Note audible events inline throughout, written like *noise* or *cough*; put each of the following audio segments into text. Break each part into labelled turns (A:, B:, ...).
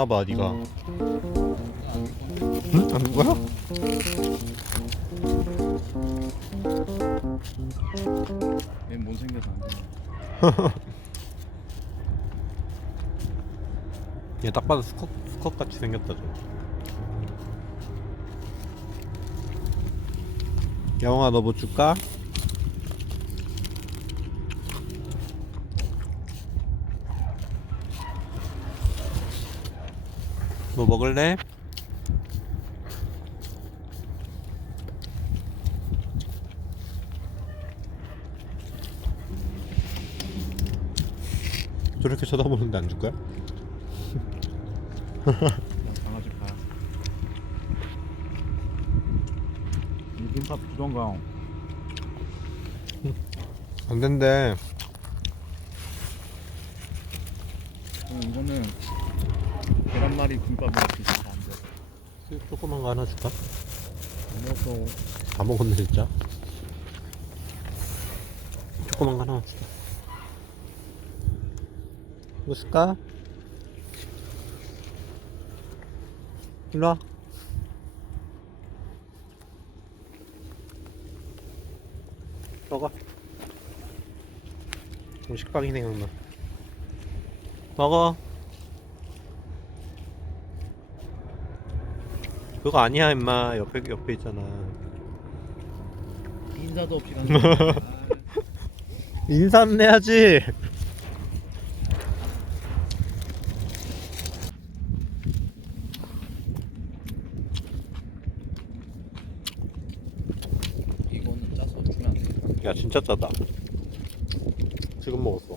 A: 가나봐 네가 응? 안 거야?
B: 얘 못생겨서 안 돼. *laughs*
A: 얘 딱 봐도 수컷, 수컷 같이 생겼다 좀 영아 너 뭐 줄까? 뭐 먹을래? 저렇게 쳐다보는데 안줄 거야?
B: 강아지 봐. 이 김밥 주던가.
A: 안 된대.
B: 응, 이거는 계란말이 김밥이랑 비슷한 안 돼.
A: 조그만 거 하나 줄까?
B: 안 먹어.
A: 다 먹었네 진짜. 조그만 거 하나 줄까? 이거 쓸까? 일로 와. 먹어. 우리 식빵이 생각나. 먹어. 그거 아니야 임마 옆에 옆에 있잖아.
B: 인사도 없이 가는 *laughs* 거야.
A: 인사는 해야지.
B: 이거는 짜서 주면 안 돼.
A: 야 진짜 짜다. 지금 먹었어.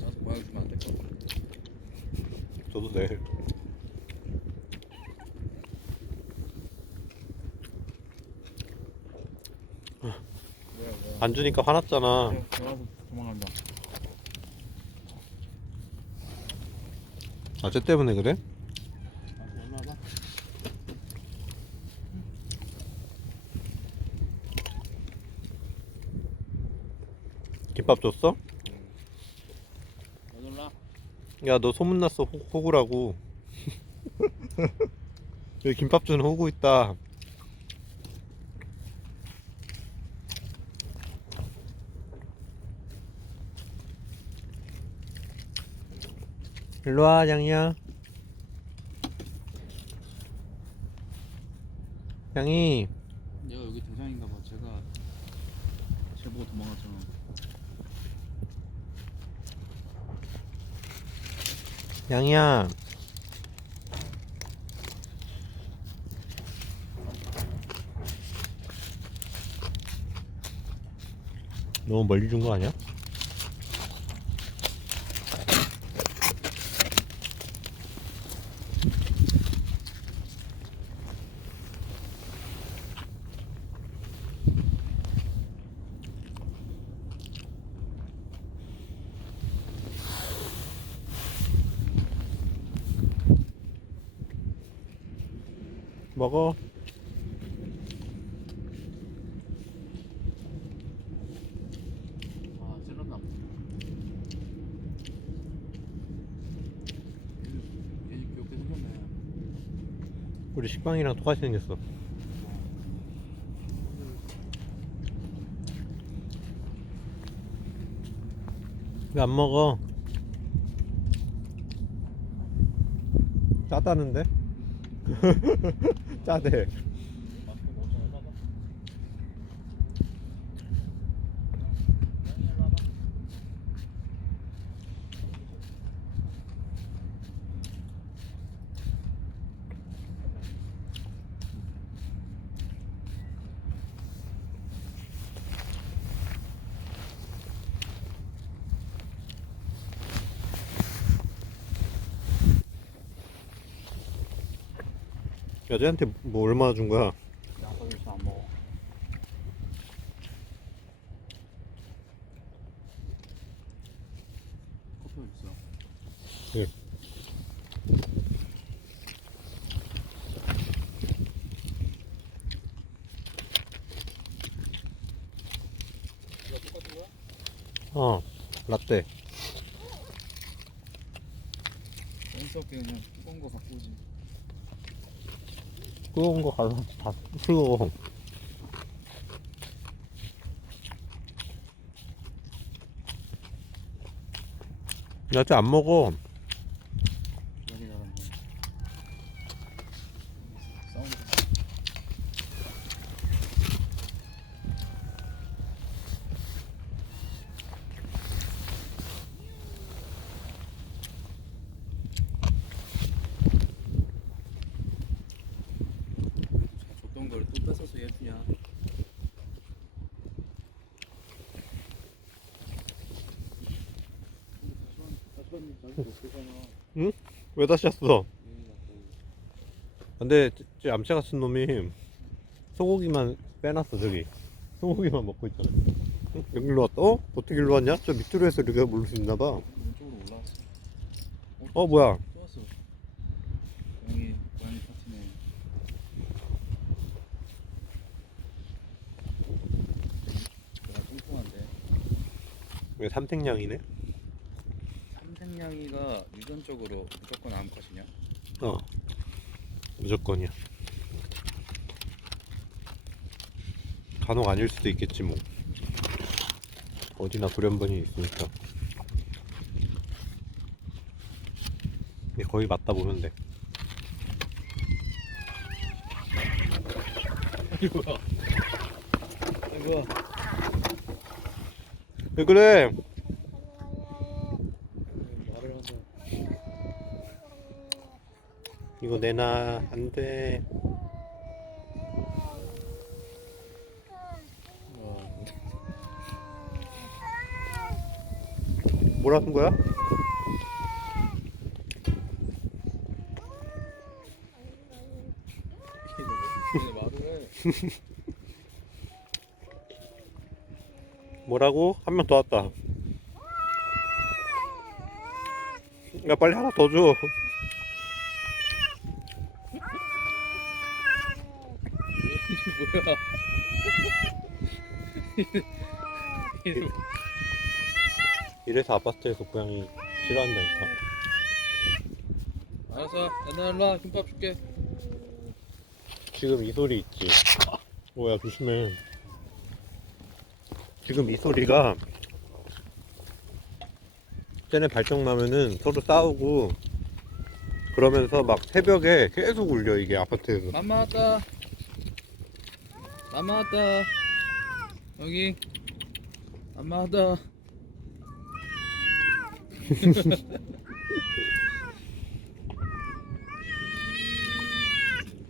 B: 짜서 고양이 주면 안될 거.
A: 저도 내일.
B: 왜 왜?
A: 안 주니까 화났잖아.
B: 전화서 도망간다.
A: 아, 쟤 때문에 그래? 김밥 줬어?
B: 못 올라.
A: 야, 너 소문났어. 호, 호구라고. *laughs* 여기 김밥 주는 호구 있다. 일로 와, 양이야. 양이.
B: 얘가 여기 대장인가 봐. 제가 쟤 보고 도망갔잖아.
A: 양이야. 너무 멀리 준 거 아니야? 먹어.
B: 아, 찔렀나 보다. 얘, 얘 귀엽게 생겼네.
A: 우리 식빵이랑 똑같이 생겼어. 왜 안 먹어? 짜다는데? *laughs* 짜대.
B: 마스크 넣어서 올라가. 양이 일로 와봐.
A: 여자한테 뭐 얼마나 준 거야?
B: 양파 주스 안 먹어. 커피 있어.
A: 예.
B: 이거 똑같은 거야?
A: 어, 라떼.
B: 깜짝게 그냥 뜨거운 거 갖고 오지.
A: 뜨거운 거 가서 다 뜨거워. 야채 안 먹어.
B: 여기 나간 거. 사운드. 줬던 걸 또 뺏어서 얘 주냐?
A: 왜 다시 왔어? 근데 저- 저 얌체 같은 놈이 소고기만 빼놨어 저기. 소고기만 먹고 있잖아. 응? 여기로 왔다? 어? 어떻게 일로 왔냐? 저 밑으로 해서 우리가 모를 수 있나봐.
B: 왼쪽으로 올라왔어.
A: 어 뭐야?
B: 또 왔어. 고양이 고양이 파티네. 내가 뚱뚱한데
A: 왜 삼색냥이네?
B: 삼색냥이가 유전적으로 무조건 암컷이냐?
A: 어. 무조건이야. 간혹 아닐 수도 있겠지 뭐. 어디나 돌연변이 있으니까. 근데 거의 맞다 보면 돼.
B: 이거야. 이거야.
A: 왜 그래?
B: 말을 하자.
A: 이거 내놔 안 돼. 뭐라는 거야? *laughs* 뭐라고? 한 명 더 왔다. 야 빨리 하나 더 줘.
B: 이게 *laughs*
A: 이래서 아파트에서 고양이 싫어한다니까.
B: 알았어. 나 일로 와. 김밥 줄게.
A: 지금 이 소리 있지. 뭐야 조심해. 지금 이 소리가 쟤네 발정 나면은 서로 싸우고 그러면서 막 새벽에 계속 울려 이게 아파트에서.
B: 맘마 왔다. 맘마 왔다. 여기. 맘마 왔다.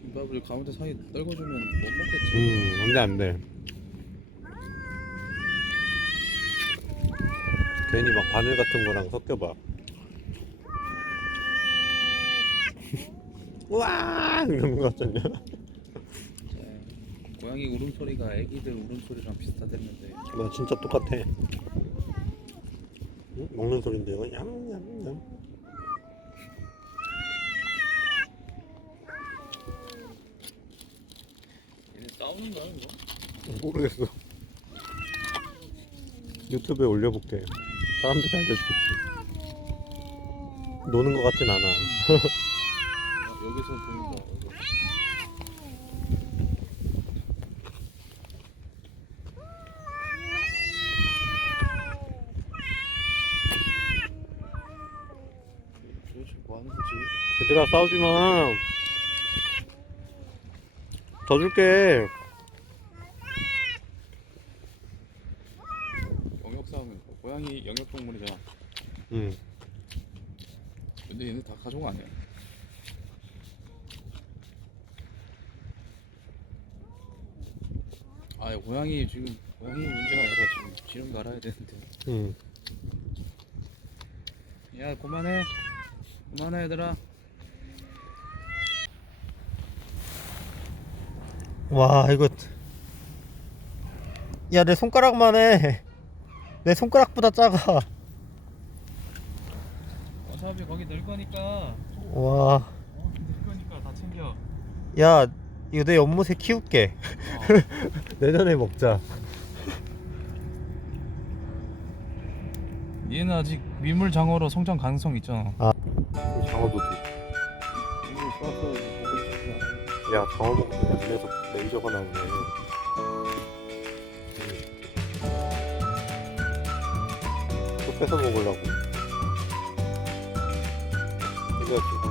B: 김밥을 가운데 사이 떨궈주면 못 먹겠지.
A: 음 안돼 안돼. 괜히 막 바늘 같은 거랑 섞여봐. *laughs* 우와 이런 거 같잖냐?
B: 자, 고양이 울음소리가 애기들 울음소리랑 비슷하댔는데
A: 나 진짜 똑같아. 응? 먹는 소린데요. 냠냠냠.
B: 얘네 싸우는 거야 이거?
A: 모르겠어. 유튜브에 올려볼게. 사람들이 알려주겠지. 노는 것 같진 않아.
B: 어, *laughs* 여기서 보인다 도대체 뭐 하는 거지?
A: 얘들아 싸우지 마. 더 줄게.
B: 영역 싸움은 고양이 영역 동물이잖아.
A: 응.
B: 근데 얘네 다 가족 아니야? 아, 고양이 지금 고양이 문제가 아니라 지금 지름 갈아야 되는데.
A: 응.
B: 야, 그만해. 그만해, 얘들아.
A: 와 이거. 야 내 손가락만 해. 내 손가락보다 작아.
B: 어차피 거기 늘 거니까.
A: 와.
B: 어, 늘 거니까 다 챙겨.
A: 야 이거 내 연못에 키울게.
B: 어. *laughs*
A: 내년에 먹자.
B: 얘는 아직 미물 장어로 성장 가능성 있잖아. 장어 먹고 싶다
A: 야, 장어 먹으면 눈에서 레이저가 나오네. 또 뺏어 먹으려고. 이거지.